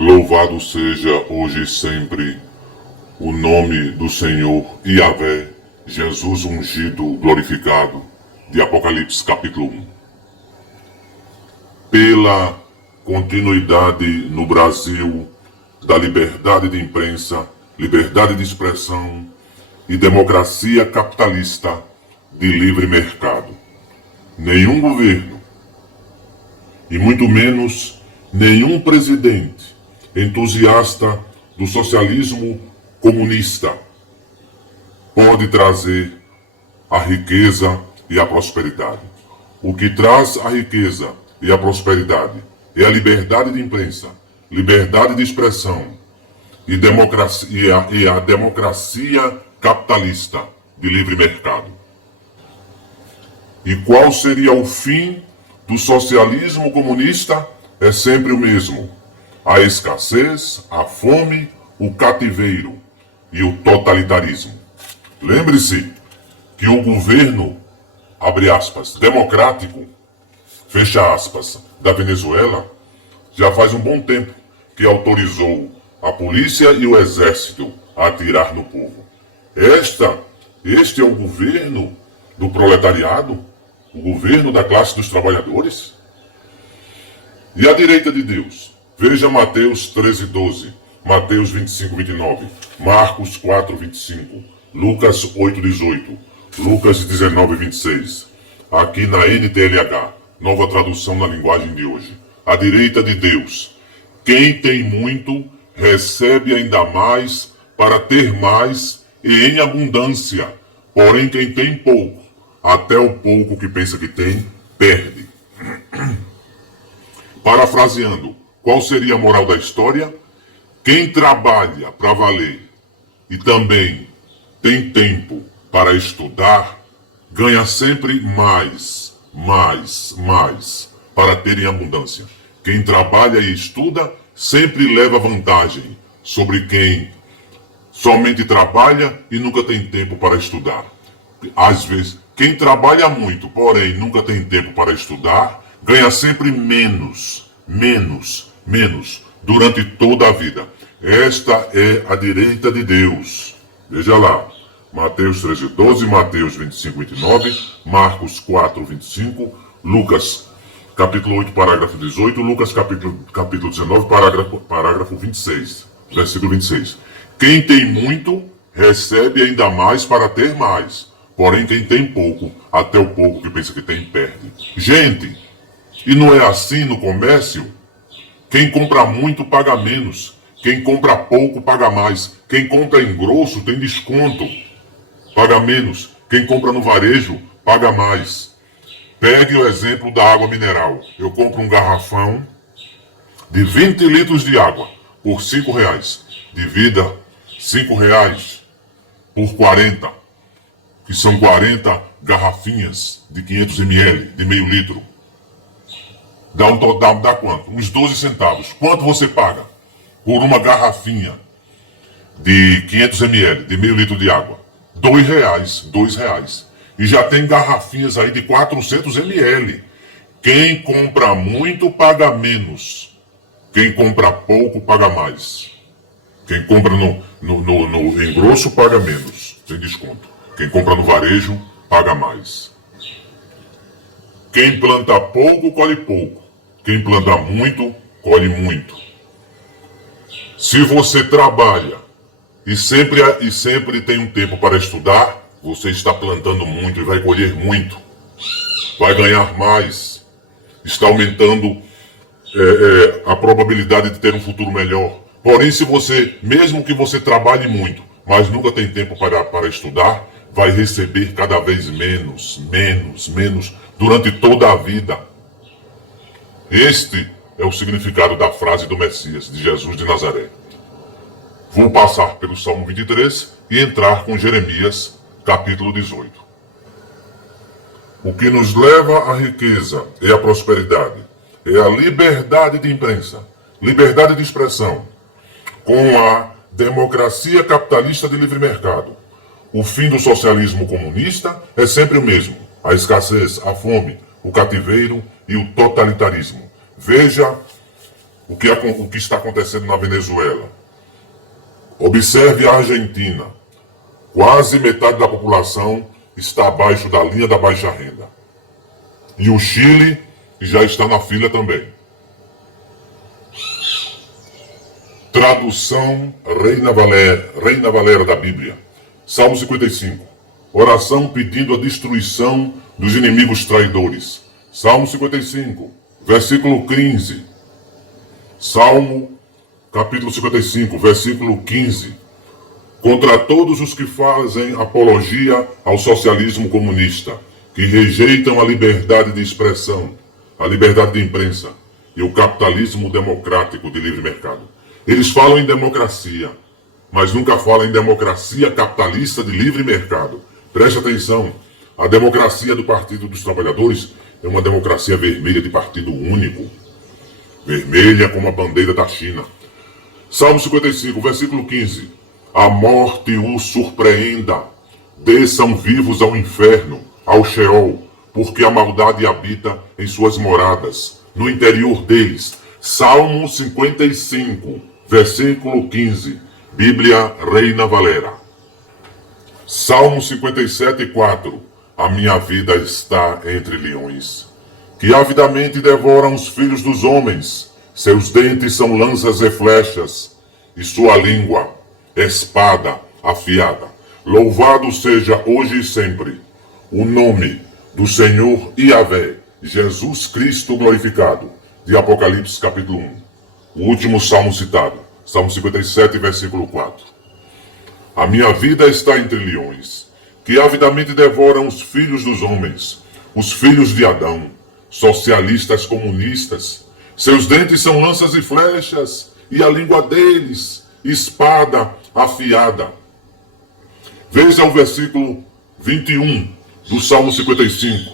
Louvado seja hoje e sempre o nome do Senhor Yahvé, Jesus ungido, glorificado, de Apocalipse capítulo 1. Pela continuidade no Brasil da liberdade de imprensa, liberdade de expressão e democracia capitalista de livre mercado. Nenhum governo, e muito menos nenhum presidente entusiasta do socialismo comunista pode trazer a riqueza e a prosperidade. O que traz a riqueza e a prosperidade é a liberdade de imprensa, liberdade de expressão e a democracia capitalista de livre mercado. E qual seria o fim do socialismo comunista? É sempre o mesmo: a escassez, a fome, o cativeiro e o totalitarismo. Lembre-se que o governo, abre aspas, democrático, fecha aspas, da Venezuela, já faz um bom tempo que autorizou a polícia e o exército a atirar no povo. Este é o governo do proletariado? O governo da classe dos trabalhadores? E a direita de Deus? Veja Mateus 13:12, Mateus 25:29, Marcos 4:25, Lucas 8:18, Lucas 19:26. Aqui na NTLH, nova tradução na linguagem de hoje. A direita de Deus: quem tem muito, recebe ainda mais para ter mais e em abundância. Porém, quem tem pouco, até o pouco que pensa que tem, perde. Parafraseando, qual seria a moral da história? Quem trabalha para valer e também tem tempo para estudar, ganha sempre mais, para ter em abundância. Quem trabalha e estuda sempre leva vantagem sobre quem somente trabalha e nunca tem tempo para estudar. Às vezes, quem trabalha muito, porém nunca tem tempo para estudar, ganha sempre menos, durante toda a vida. Esta é a direita de Deus. Veja lá, Mateus 13:12, Mateus 25:29, Marcos 4:25, Lucas capítulo 8, parágrafo 18, Lucas capítulo 19, parágrafo 26, versículo 26. Quem tem muito, recebe ainda mais para ter mais. Porém, quem tem pouco, até o pouco que pensa que tem, perde. Gente, e não é assim no comércio? Quem compra muito, paga menos. Quem compra pouco, paga mais. Quem compra em grosso, tem desconto, paga menos. Quem compra no varejo, paga mais. Pegue o exemplo da água mineral. Eu compro um garrafão de 20 litros de água por R$5. Divida R$5 por 40, que são 40 garrafinhas de 500 ml, de meio litro. Dá um total, dá quanto? Uns 12 centavos. Quanto você paga por uma garrafinha de 500 ml, de meio litro de água? R$2. E já tem garrafinhas aí de 400 ml. Quem compra muito, paga menos. Quem compra pouco, paga mais. Quem compra em grosso, paga menos, tem desconto. Quem compra no varejo, paga mais. Quem planta pouco, colhe pouco. Quem planta muito, colhe muito. Se você trabalha e sempre tem um tempo para estudar, você está plantando muito e vai colher muito. Vai ganhar mais. Está aumentando a probabilidade de ter um futuro melhor. Porém, mesmo que você trabalhe muito, mas nunca tem tempo para estudar, vai receber cada vez menos, durante toda a vida. Este é o significado da frase do Messias, de Jesus de Nazaré. Vou passar pelo Salmo 23 e entrar com Jeremias, capítulo 18. O que nos leva à riqueza é a prosperidade, é a liberdade de imprensa, liberdade de expressão, com a democracia capitalista de livre mercado. O fim do socialismo comunista é sempre o mesmo: a escassez, a fome, o cativeiro e o totalitarismo. Veja o que está acontecendo na Venezuela. Observe a Argentina. Quase metade da população está abaixo da linha da baixa renda. E o Chile já está na fila também. Tradução Reina Valera da Bíblia. Salmo 55. Oração pedindo a destruição dos inimigos traidores. Salmo 55, versículo 15. Salmo, capítulo 55, versículo 15. Contra todos os que fazem apologia ao socialismo comunista, que rejeitam a liberdade de expressão, a liberdade de imprensa e o capitalismo democrático de livre mercado. Eles falam em democracia, mas nunca falam em democracia capitalista de livre mercado. Preste atenção, a democracia do Partido dos Trabalhadores é uma democracia vermelha de partido único. Vermelha como a bandeira da China. Salmo 55, versículo 15. A morte os surpreenda, desçam vivos ao inferno, ao Sheol, porque a maldade habita em suas moradas, no interior deles. Salmo 55, versículo 15, Bíblia Reina Valera. Salmo 57, 4. A minha vida está entre leões, que avidamente devoram os filhos dos homens. Seus dentes são lanças e flechas, e sua língua, espada afiada. Louvado seja hoje e sempre o nome do Senhor Yahvé, Jesus Cristo glorificado. De Apocalipse capítulo 1. O último salmo citado, Salmo 57, versículo 4. A minha vida está entre leões, que avidamente devoram os filhos dos homens, os filhos de Adão, socialistas comunistas. Seus dentes são lanças e flechas, e a língua deles, espada afiada. Veja o versículo 21 do Salmo 55.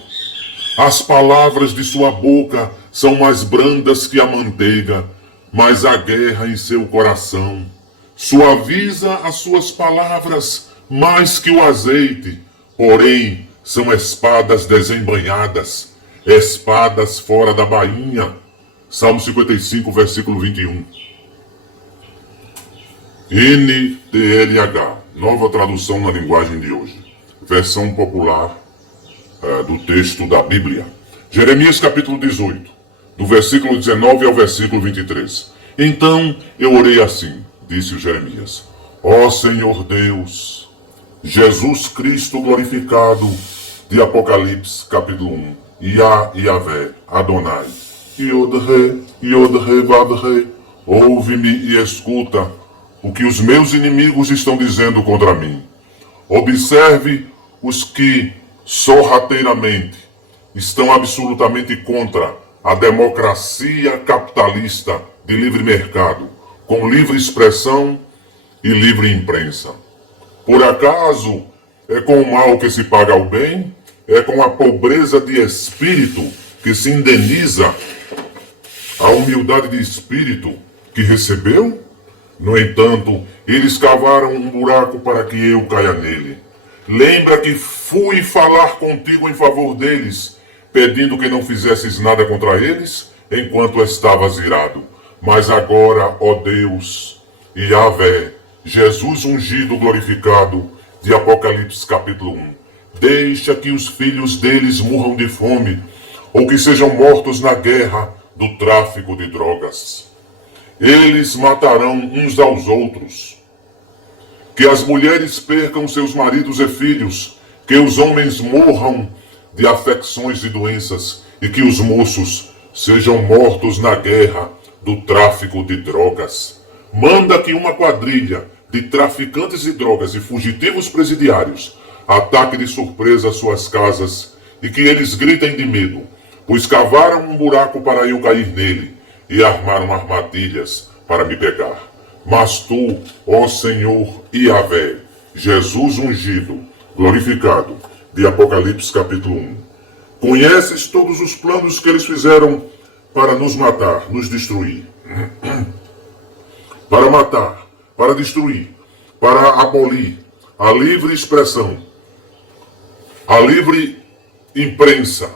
As palavras de sua boca são mais brandas que a manteiga, mas a guerra em seu coração. Suaviza as suas palavras mais que o azeite, porém são espadas desembanhadas, espadas fora da bainha. Salmo 55, versículo 21. NTLH, nova tradução na linguagem de hoje. Versão popular do texto da Bíblia. Jeremias capítulo 18, do versículo 19 ao versículo 23. Então eu orei assim, disse o Jeremias: Ó Senhor Deus, Jesus Cristo glorificado, de Apocalipse capítulo 1. Yahvé, Adonai, Yod-He, Vav-He, ouve-me e escuta o que os meus inimigos estão dizendo contra mim. Observe os que sorrateiramente estão absolutamente contra a democracia capitalista de livre mercado, com livre expressão e livre imprensa. Por acaso é com o mal que se paga o bem? É com a pobreza de espírito que se indeniza a humildade de espírito que recebeu? No entanto, eles cavaram um buraco para que eu caia nele. Lembra que fui falar contigo em favor deles, pedindo que não fizesses nada contra eles, enquanto estavas irado. Mas agora, ó Deus, Yahvé, Jesus ungido glorificado, de Apocalipse capítulo 1, deixa que os filhos deles morram de fome, ou que sejam mortos na guerra do tráfico de drogas. Eles matarão uns aos outros. Que as mulheres percam seus maridos e filhos, que os homens morram de afecções e doenças, e que os moços sejam mortos na guerra do tráfico de drogas. Manda que uma quadrilha de traficantes de drogas e fugitivos presidiários ataque de surpresa suas casas, e que eles gritem de medo, pois cavaram um buraco para eu cair nele, e armaram armadilhas para me pegar. Mas tu, ó Senhor Yahvé, Jesus ungido, glorificado, de Apocalipse capítulo 1, conheces todos os planos que eles fizeram para nos matar, nos destruir. Para matar, para destruir, para abolir a livre expressão, a livre imprensa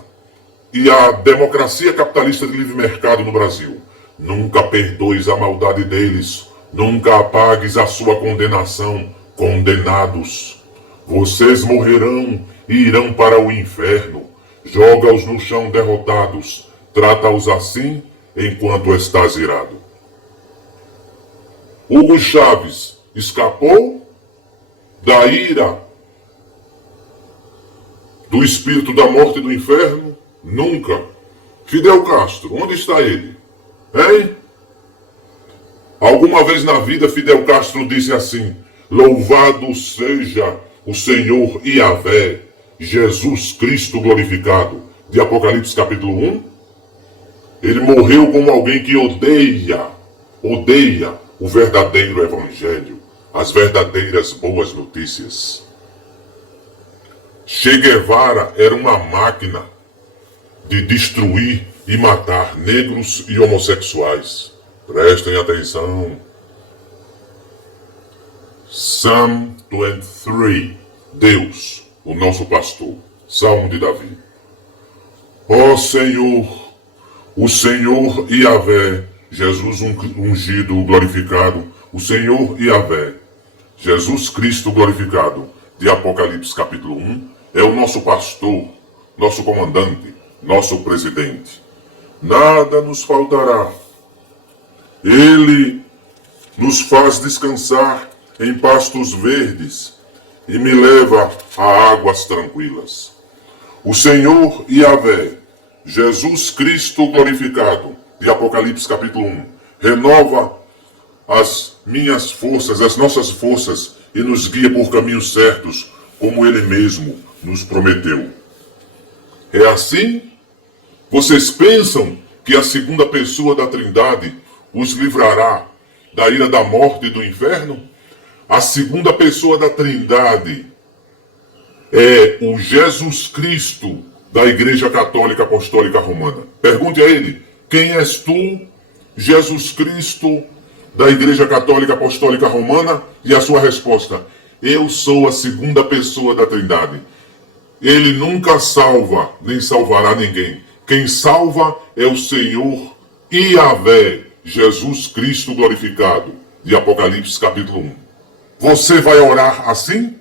e a democracia capitalista de livre mercado no Brasil. Nunca perdoes a maldade deles, nunca apagues a sua condenação, condenados. Vocês morrerão e irão para o inferno. Joga-os no chão derrotados, trata-os assim enquanto estás irado. Hugo Chávez escapou da ira do espírito da morte e do inferno? Nunca. Fidel Castro, onde está ele? Hein? Alguma vez na vida Fidel Castro disse assim: louvado seja o Senhor Yahvé, Jesus Cristo glorificado, de Apocalipse capítulo 1? Ele morreu como alguém que odeia o verdadeiro evangelho, as verdadeiras boas notícias. Che Guevara era uma máquina de destruir e matar negros e homossexuais. Prestem atenção. Psalm 23. Deus, o nosso pastor. Salmo de Davi. Ó Senhor, o Senhor Yahvé, Jesus ungido, glorificado, o Senhor Yahvé, Jesus Cristo glorificado, de Apocalipse capítulo 1, é o nosso pastor, nosso comandante, nosso presidente. Nada nos faltará. Ele nos faz descansar em pastos verdes e me leva a águas tranquilas. O Senhor Yahvé, Jesus Cristo glorificado, de Apocalipse capítulo 1, renova as minhas forças, as nossas forças, e nos guia por caminhos certos, como Ele mesmo nos prometeu. É assim? Vocês pensam que a segunda pessoa da Trindade os livrará da ira da morte e do inferno? A segunda pessoa da Trindade é o Jesus Cristo da Igreja Católica Apostólica Romana. Pergunte a ele: quem és tu, Jesus Cristo da Igreja Católica Apostólica Romana? E a sua resposta: eu sou a segunda pessoa da Trindade. Ele nunca salva, nem salvará ninguém. Quem salva é o Senhor Yahvé, Jesus Cristo glorificado, de Apocalipse capítulo 1. Você vai orar assim?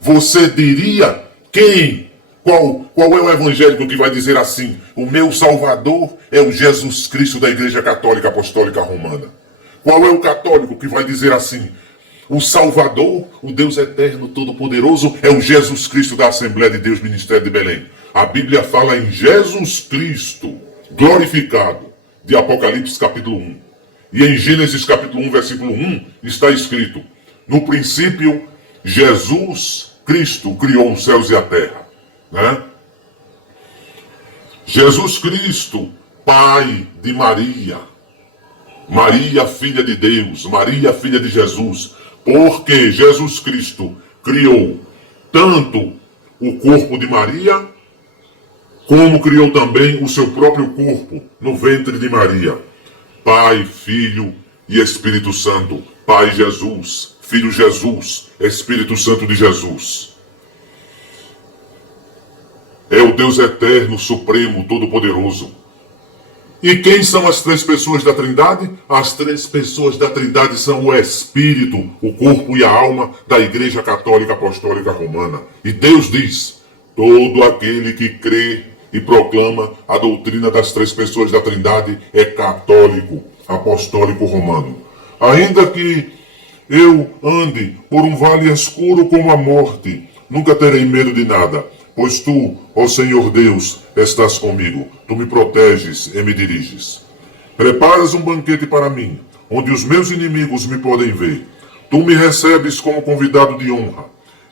Você diria quem? Qual é o evangélico que vai dizer assim: o meu Salvador é o Jesus Cristo da Igreja Católica Apostólica Romana? Qual é o católico que vai dizer assim: o Salvador, o Deus Eterno Todo-Poderoso, é o Jesus Cristo da Assembleia de Deus Ministério de Belém? A Bíblia fala em Jesus Cristo glorificado, de Apocalipse capítulo 1. E em Gênesis capítulo 1, versículo 1, está escrito: no princípio, Jesus Cristo criou os céus e a terra. Né? Jesus Cristo, pai de Maria, Maria filha de Deus, Maria filha de Jesus, porque Jesus Cristo criou tanto o corpo de Maria, como criou também o seu próprio corpo no ventre de Maria. Pai, Filho e Espírito Santo. Pai Jesus, Filho Jesus, Espírito Santo de Jesus. É o Deus eterno, supremo, todo-poderoso. E quem são as três pessoas da Trindade? As três pessoas da Trindade são o Espírito, o corpo e a alma da Igreja Católica Apostólica Romana. E Deus diz: todo aquele que crê e proclama a doutrina das três pessoas da Trindade é católico, apostólico romano. Ainda que eu ande por um vale escuro como a morte, nunca terei medo de nada, pois tu, ó Senhor Deus, estás comigo. Tu me proteges e me diriges. Preparas um banquete para mim, onde os meus inimigos me podem ver. Tu me recebes como convidado de honra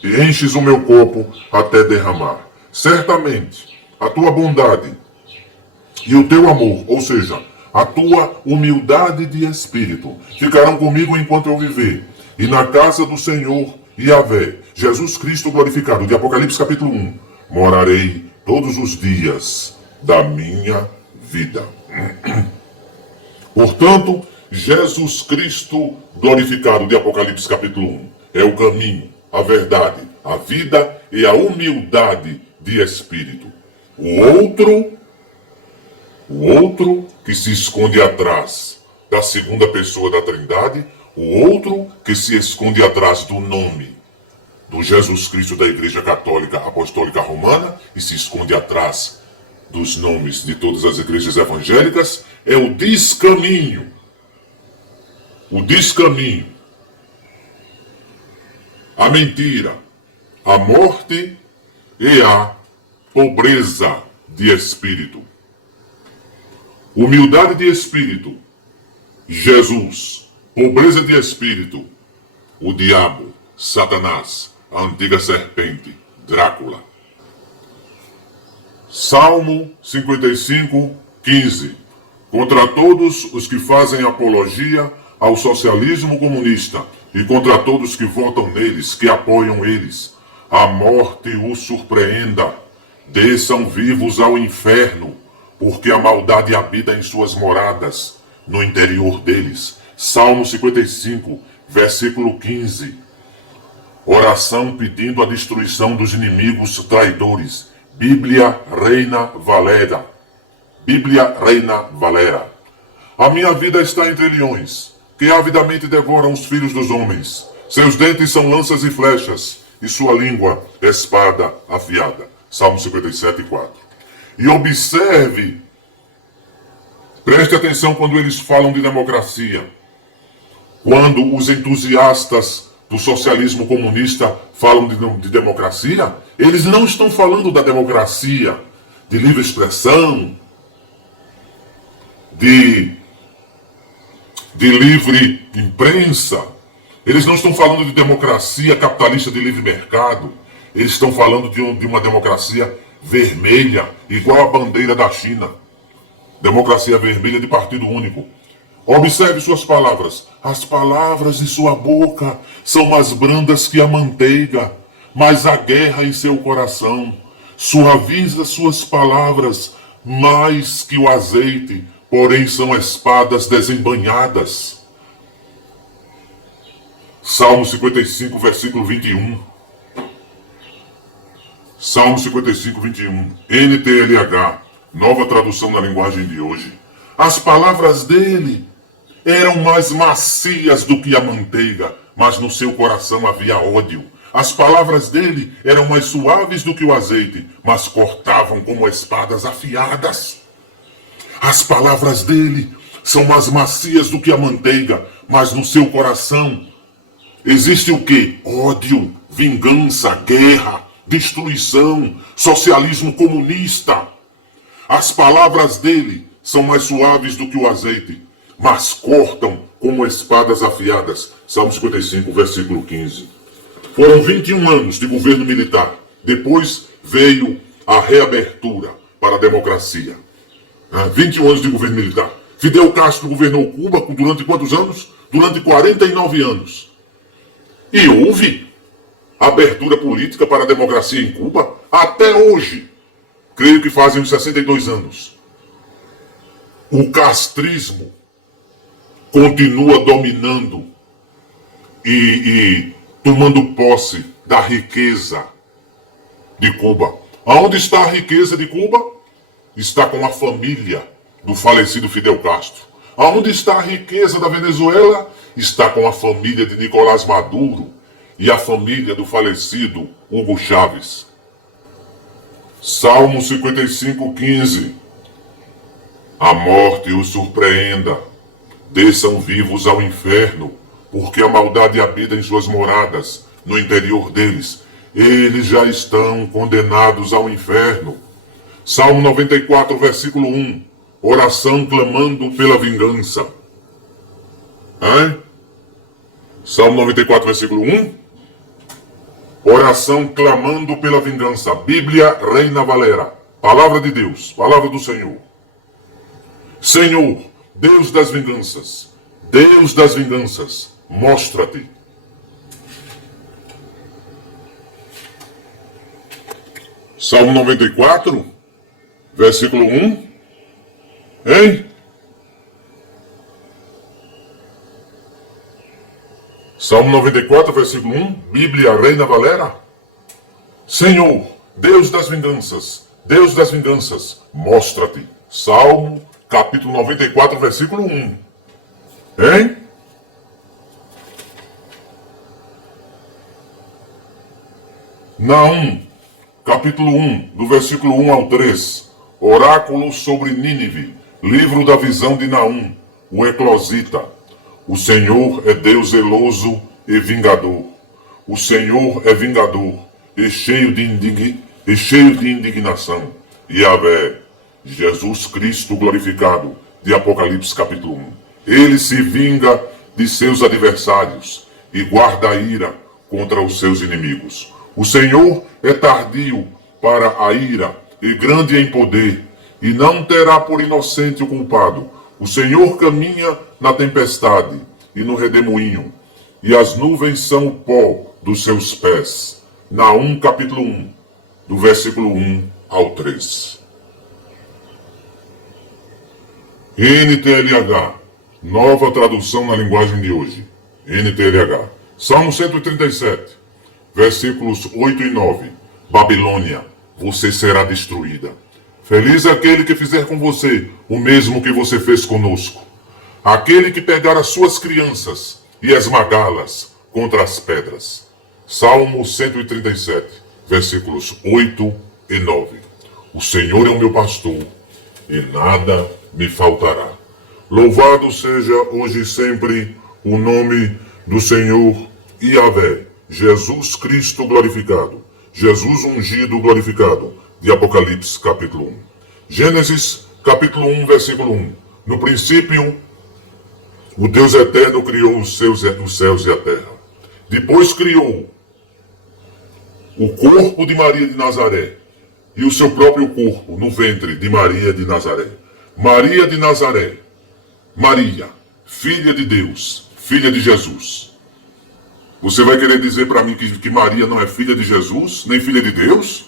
e enches o meu copo até derramar. Certamente, a tua bondade e o teu amor, ou seja, a tua humildade de espírito, ficarão comigo enquanto eu viver. E na casa do Senhor Yahvé, Jesus Cristo glorificado, de Apocalipse capítulo 1, morarei todos os dias da minha vida. Portanto, Jesus Cristo glorificado, de Apocalipse capítulo 1, é o caminho, a verdade, a vida e a humildade de espírito. O outro que se esconde atrás da segunda pessoa da Trindade, o outro que se esconde atrás do nome do Jesus Cristo da Igreja Católica Apostólica Romana e se esconde atrás dos nomes de todas as igrejas evangélicas, é o descaminho. O descaminho. A mentira, a morte e a pobreza de espírito. Humildade de espírito, Jesus. Pobreza de espírito, o diabo, Satanás, a antiga serpente, Drácula. Salmo 55, 15. Contra todos os que fazem apologia ao socialismo comunista e contra todos que votam neles, que apoiam eles, a morte os surpreenda, desçam vivos ao inferno, porque a maldade habita em suas moradas, no interior deles. Salmo 55, versículo 15. Oração pedindo a destruição dos inimigos traidores. Bíblia Reina Valera. Bíblia Reina Valera. A minha vida está entre leões, que avidamente devoram os filhos dos homens. Seus dentes são lanças e flechas, e sua língua espada afiada. Salmo 57, 4. E observe, preste atenção quando eles falam de democracia. Quando os entusiastas do socialismo comunista falam de democracia, eles não estão falando da democracia de livre expressão, de livre imprensa. Eles não estão falando de democracia capitalista de livre mercado. Eles estão falando de uma democracia vermelha, igual a bandeira da China. Democracia vermelha de partido único. Observe suas palavras. As palavras de sua boca são mais brandas que a manteiga, mas a guerra em seu coração. Suaviza suas palavras mais que o azeite, porém são espadas desembanhadas. Salmo 55, versículo 21. Salmo 55, 21. NTLH, nova tradução na linguagem de hoje. As palavras dele eram mais macias do que a manteiga, mas no seu coração havia ódio. As palavras dele eram mais suaves do que o azeite, mas cortavam como espadas afiadas. As palavras dele são mais macias do que a manteiga, mas no seu coração existe o quê? Ódio, vingança, guerra, destruição, socialismo comunista. As palavras dele são mais suaves do que o azeite, mas cortam como espadas afiadas. Salmo 55, versículo 15. Foram 21 anos de governo militar. Depois veio a reabertura para a democracia. 21 anos de governo militar. Fidel Castro governou Cuba durante quantos anos? Durante 49 anos. E houve abertura política para a democracia em Cuba até hoje. Creio que fazem uns 62 anos. O castrismo continua dominando e tomando posse da riqueza de Cuba. Aonde está a riqueza de Cuba? Está com a família do falecido Fidel Castro. Aonde está a riqueza da Venezuela? Está com a família de Nicolás Maduro e a família do falecido Hugo Chávez. Salmo 55, 15. A morte os surpreenda, desçam vivos ao inferno, porque a maldade habita em suas moradas, no interior deles. Eles já estão condenados ao inferno. Salmo 94, versículo 1. Oração clamando pela vingança. Salmo 94, versículo 1. Oração clamando pela vingança. Bíblia Reina Valera. Palavra de Deus, palavra do Senhor. Senhor, Deus das vinganças, mostra-te. Salmo 94, versículo 1. Salmo 94, versículo 1, Bíblia Reina Valera. Senhor, Deus das vinganças, mostra-te. Salmo, capítulo 94, versículo 1. Hein? Naum, capítulo 1, do versículo 1 ao 3. Oráculo sobre Nínive, livro da visão de Naum, o eclosita. O Senhor é Deus zeloso e vingador. O Senhor é vingador e cheio de indignação. Yahvé, Jesus Cristo glorificado, de Apocalipse capítulo 1. Ele se vinga de seus adversários e guarda a ira contra os seus inimigos. O Senhor é tardio para a ira e grande em poder, e não terá por inocente o culpado. O Senhor caminha na tempestade e no redemoinho, e as nuvens são o pó dos seus pés. Naum capítulo 1, do versículo 1 ao 3. NTLH, nova tradução na linguagem de hoje. NTLH. Salmo 137, versículos 8 e 9. Babilônia, você será destruída. Feliz é aquele que fizer com você o mesmo que você fez conosco. Aquele que pegar as suas crianças e esmagá-las contra as pedras. Salmo 137, versículos 8 e 9. O Senhor é o meu pastor, e nada me faltará. Louvado seja hoje e sempre o nome do Senhor Yahvé, Jesus Cristo glorificado, Jesus ungido glorificado, de Apocalipse capítulo 1. Gênesis capítulo 1, versículo 1. No princípio, o Deus eterno criou os céus e a terra. Depois criou o corpo de Maria de Nazaré e o seu próprio corpo no ventre de Maria de Nazaré. Maria de Nazaré, Maria, filha de Deus, filha de Jesus. Você vai querer dizer para mim que Maria não é filha de Jesus, nem filha de Deus?